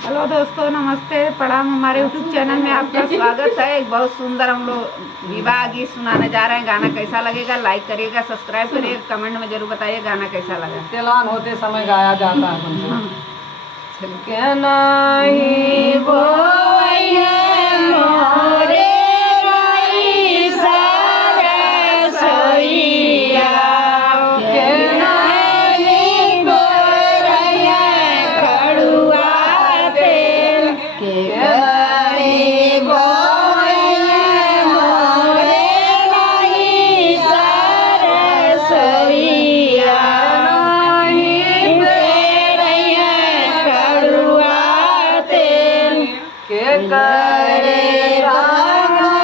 Hello दोस्तों, नमस्ते, प्रणाम। हमारे यूट्यूब चैनल में आपका स्वागत है। एक बहुत सुंदर हम लोग विवाह गीत सुनाने जा रहे हैं। गाना कैसा लगेगा लाइक करिएगा, सब्सक्राइब करिएगा, कमेंट में जरूर बताइए गाना कैसा लगा। तेलान होते समय गाया जाता है। के नहीं बोइए मोरे रही सरसोईया, के नहीं बोइए कड़ुआ तेल, के नहीं बोइए मोरे रही सरसोईया, नहीं बोइए कड़ुआ तेल, के करे रामैया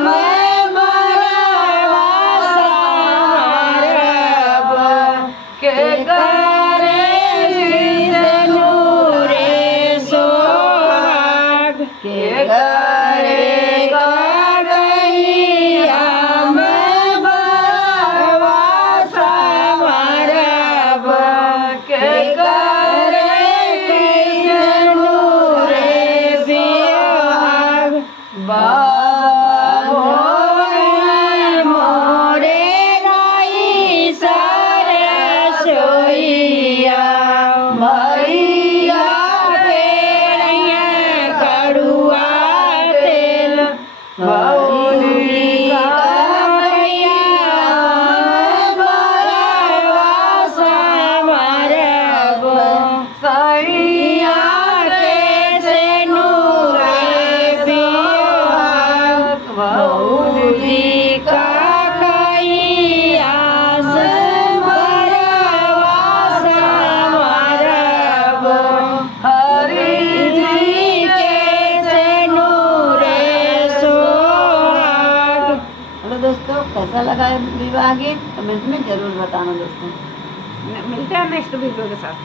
में मरवा सारब, के करे सिंदूरे सोहाग, के करे गगैया में मरवा सारब, के करे सिंदूरे सोहाग। मोरे राई सरसोईया, भैया पेड़िया कड़ुआ तेल, भौजी गैया बरवा समरब, सैया के सिंदूरे सोहाग, भौजी का कैया से बरवा समरब, हरि जी के सिंदूरे सोहाग। हेलो दोस्तों, कैसा लगा है विवाह गीत? कमेंट में जरूर बताना दोस्तों। मिलते हैं नेक्स्ट वीडियो के साथ।